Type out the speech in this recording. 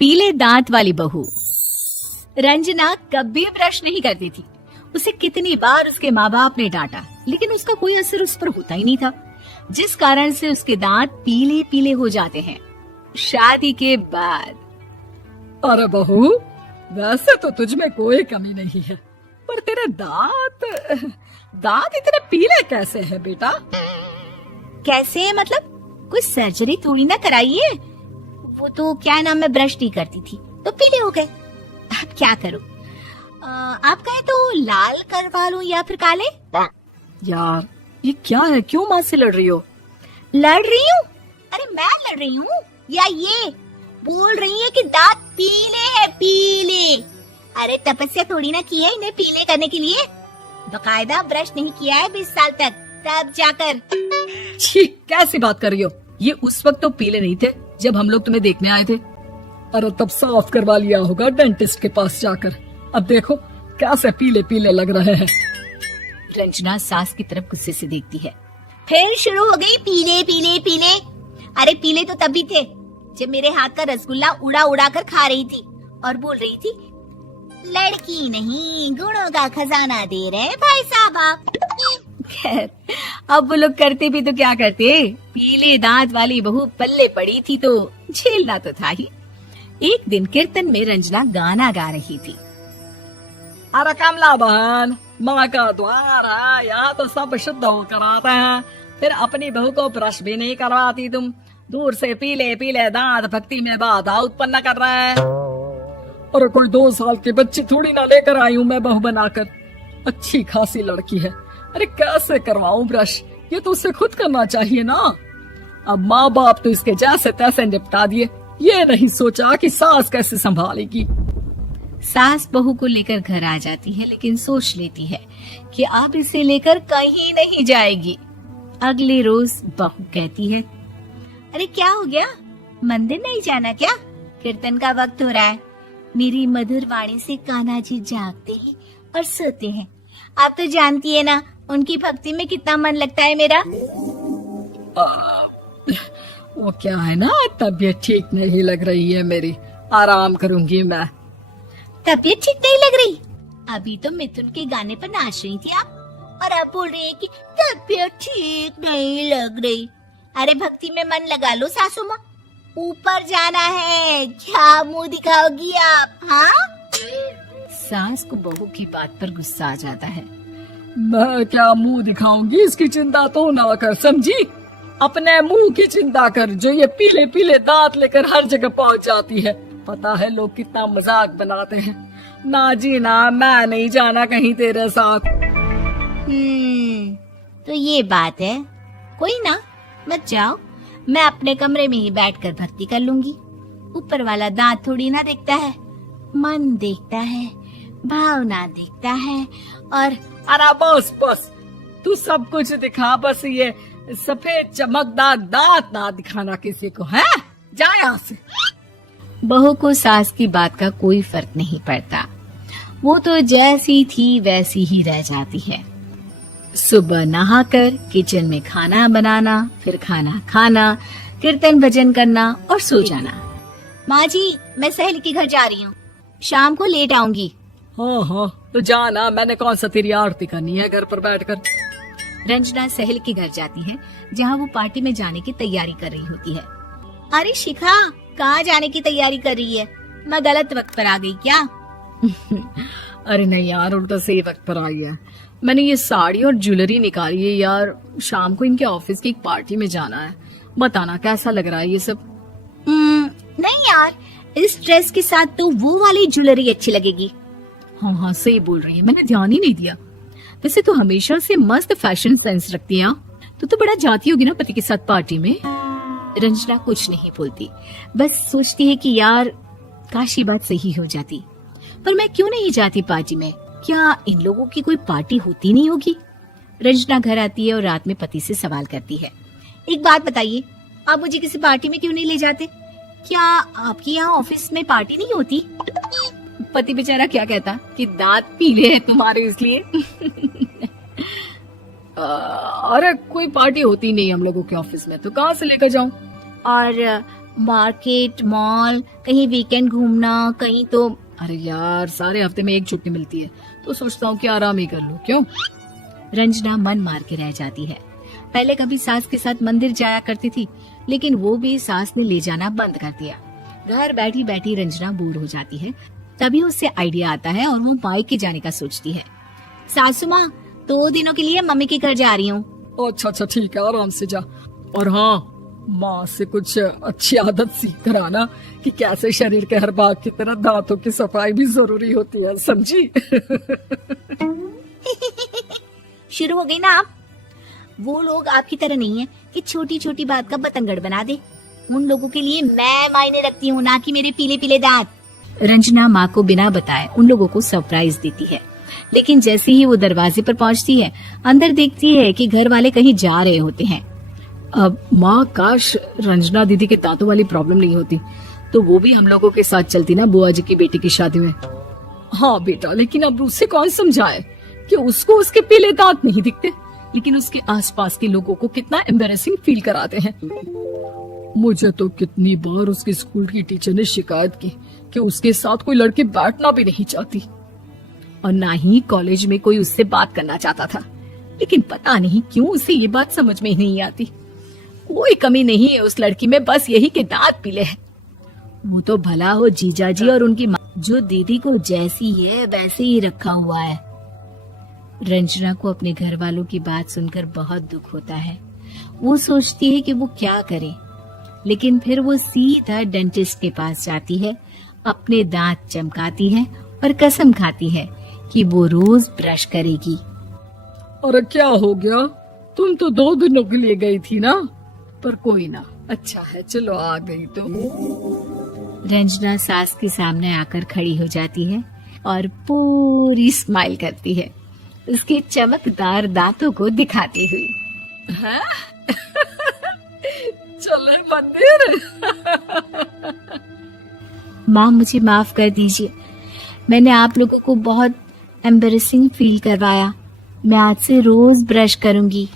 पीले दांत वाली बहू। रंजना कभी ब्रश नहीं करती थी। उसे कितनी बार उसके माँ बाप ने डांटा, लेकिन उसका कोई असर उस पर होता ही नहीं था, जिस कारण से उसके दांत पीले पीले हो जाते हैं। शादी के बाद। अरे बहू, वैसे तो तुझ में कोई कमी नहीं है, पर तेरे दांत इतने पीले कैसे हैं बेटा? कैसे मतलब? कोई सर्जरी थोड़ी ना कराई है। वो तो क्या नाम, मैं ब्रश नहीं करती थी तो पीले हो गए। अब क्या करूं? आप कहें तो लाल करवा लूं या फिर काले? यार ये क्या है, क्यों माँ से लड़ रही हो? लड़ रही हूँ? अरे मैं लड़ रही हूँ या ये बोल रही है कि दांत पीले हैं, पीले। अरे तपस्या थोड़ी ना की है इन्हें पीले करने के लिए। बकायदा ब्रश नहीं किया है 20 साल तक, तब जाकर। छी, कैसी बात कर रही हो? ये उस वक्त तो पीले नहीं थे जब हम लोग तुम्हें देखने आए थे। अरे तब साफ करवा लिया होगा डेंटिस्ट के पास जाकर। अब देखो कैसे पीले पीले लग रहे हैं। रंजना सास की तरफ गुस्से से देखती है। फिर शुरू हो गई पीले पीले पीले। अरे पीले तो तभी थे जब मेरे हाथ का रसगुल्ला उड़ा उड़ा कर खा रही थी और बोल रही थी, लड़की नहीं गुणों का खजाना दे रहे भाई साहब आप। खैर, अब वो लोग करते भी तो क्या करते, पीले दांत वाली बहू पल्ले पड़ी थी तो झेलना तो था ही। एक दिन कीर्तन में रंजना गाना गा रही थी। अरे कमला बहन, माँ का द्वार है, यहाँ तो सब शुद्ध होकर आते हैं, फिर अपनी बहू को ब्रश भी नहीं करवाती तुम। दूर से पीले पीले दांत भक्ति में बाधा उत्पन्न कर रहे हैं। अरे कोई 2 साल के बच्चे थोड़ी ना लेकर आई हूँ मैं बहू बनाकर। अच्छी खासी लड़की है, अरे कैसे करवाऊं ब्रश? ये तो उसे खुद करना चाहिए ना। अब माँ बाप तो इसके जैसे तैसे निपटा दिए, ये नहीं सोचा कि सास कैसे संभालेगी। सास बहू को लेकर घर आ जाती है, लेकिन सोच लेती है कि अब इसे लेकर कहीं नहीं जाएगी। अगले रोज बहू कहती है, अरे क्या हो गया, मंदिर नहीं जाना क्या? कीर्तन का वक्त हो रहा है। मेरी मधुर वाणी से कान्हा जी जागते हैं और सोते हैं। आप तो जानती है ना उनकी भक्ति में कितना मन लगता है मेरा। वो क्या है ना, तबीयत ठीक नहीं लग रही है मेरी, आराम करूंगी मैं। तबीयत ठीक नहीं लग रही? अभी तो मिथुन के गाने पर नाच रही थी आप, और अब बोल रही है कि तबीयत ठीक नहीं लग रही। अरे भक्ति में मन लगा लो सासू माँ, ऊपर जाना है, क्या मुंह दिखाओगी आप? हाँ? सास को बहू की बात पर गुस्सा आ जाता है। मैं क्या मुंह दिखाऊंगी, इसकी चिंता तो ना कर, समझी? अपने मुंह की चिंता कर, जो ये पीले पीले दांत लेकर हर जगह पहुंच जाती है। पता है लोग कितना मजाक बनाते हैं। ना जी ना, मैं नहीं जाना कहीं तेरे साथ। तो ये बात है। कोई ना, मत जाओ, मैं अपने कमरे में ही बैठकर भक्ति कर लूंगी। ऊपर वाला दांत थोड़ी ना देखता है, मन देखता है, भावना देखता है। और अरे बस बस, तू सब कुछ दिखा, बस ये सफेद चमकदार दांत ना दिखाना किसी को, है? जा यहाँ से। बहू को सास की बात का कोई फर्क नहीं पड़ता, वो तो जैसी थी वैसी ही रह जाती है। सुबह नहाकर किचन में खाना बनाना, फिर खाना खाना, कीर्तन भजन करना और सो जाना। माँ जी, मैं सहेली के घर जा रही हूँ, शाम को लेट आऊंगी। हाँ हाँ, तो जाना, मैंने कौन सा तेरी आरती करनी है घर पर बैठकर। रंजना सहेली के घर जाती है, जहाँ वो पार्टी में जाने की तैयारी कर रही होती है। अरे शिखा, कहाँ जाने की तैयारी कर रही है? मैं गलत वक्त पर आ गई क्या? अरे नहीं यार, उल्टा सही वक्त पर आई है। मैंने ये साड़ी और ज्वेलरी निकाली है यार, शाम को इनके ऑफिस की एक पार्टी में जाना है। बताना कैसा लग रहा है ये सब? नहीं यार, इस ड्रेस के साथ तो वो वाली ज्वेलरी अच्छी लगेगी। हाँ हाँ, सही बोल रही है, मैंने ध्यान ही नहीं दिया। वैसे तो हमेशा से मस्त फैशन सेंस रखती है। तो बड़ा जाती होगी ना पति के साथ पार्टी में। रंजना कुछ नहीं बोलती, बस सोचती है कि यार काश ये बात सही हो जाती, पर मैं क्यों नहीं जाती पार्टी में? क्या इन लोगों की कोई पार्टी होती नहीं होगी? रंजना घर आती है और रात में पति से सवाल करती है, एक बात बताइए, आप मुझे किसी पार्टी में क्यों नहीं ले जाते? क्या आपके यहाँ ऑफिस में पार्टी नहीं होती? पति बेचारा क्या कहता कि दांत पीले हैं तुम्हारे इसलिए। अरे कोई पार्टी होती नहीं हम लोगों के ऑफिस में, तो कहाँ से लेकर जाऊं? और मार्केट, मॉल, कहीं वीकेंड घूमना, कहीं तो। अरे यार, सारे हफ्ते में एक छुट्टी मिलती है तो सोचता हूँ कि आराम ही कर लूं। क्यों? रंजना मन मार के रह जाती है। पहले कभी सास के साथ मंदिर जाया करती थी, लेकिन वो भी सास ने ले जाना बंद कर दिया। घर बैठी बैठी रंजना बोर हो जाती है। तभी उससे आइडिया आता है और वो मायके जाने का सोचती है। सासू माँ, 2 दिनों के लिए मम्मी के घर जा रही हूँ। अच्छा अच्छा ठीक है, आराम से जा। और हाँ, माँ से कुछ अच्छी आदत सीख कर आना कि कैसे शरीर के हर भाग की तरह दांतों की सफाई भी जरूरी होती है, समझी? शुरू हो गई ना आप। वो लोग आपकी तरह नहीं है कि छोटी छोटी बात का बतंगड़ बना दे। उन लोगों के लिए मैं मायने रखती हूँ, ना कि मेरे पीले पीले दांत। रंजना माँ को बिना बताए उन लोगों को सरप्राइज देती है, लेकिन जैसे ही वो दरवाजे पर पहुँचती है, अंदर देखती है कि घर वाले कहीं जा रहे होते हैं। अब माँ, काश रंजना दीदी के दांतों वाली प्रॉब्लम नहीं होती तो वो भी हम लोगों के साथ चलती ना बुआ जी की बेटी की शादी में। हाँ बेटा, लेकिन अब उसे कौन समझाए कि उसको उसके पीले दांत नहीं दिखते, लेकिन उसके आसपास के लोगों को कितना एम्बैरेसिंग फील कराते हैं। मुझे तो कितनी बार उसके स्कूल की टीचर ने शिकायत की कि उसके साथ कोई लड़की बैठना भी नहीं चाहती, और ना ही कॉलेज में कोई उससे बात करना चाहता था। लेकिन पता नहीं क्यों उसे ये बात समझ में ही नहीं आती। कोई कमी नहीं है उस लड़की में, बस यही कि दांत पीले हैं। वो तो भला हो जीजा जी और उनकी माँ, जो दीदी को जैसी है वैसे ही रखा हुआ है। रंजना को अपने घर वालों की बात सुनकर बहुत दुख होता है। वो सोचती है कि वो क्या करे, लेकिन फिर वो सीधा डेंटिस्ट के पास जाती है, अपने दांत चमकाती है और कसम खाती है कि वो रोज ब्रश करेगी। अरे क्या हो गया? तुम तो 2 दिनों के लिए गई थी ना। पर कोई ना, अच्छा है, चलो आ गई तो। रंजना सास के सामने आकर खड़ी हो जाती है और पूरी स्माइल करती है, उसके चमकदार दांतों को दिखाती हुई। हैं? चले मंदिर? माँ, मुझे माफ कर दीजिए, मैंने आप लोगों को बहुत एम्बैरेसिंग फील करवाया। मैं आज से रोज ब्रश करूंगी।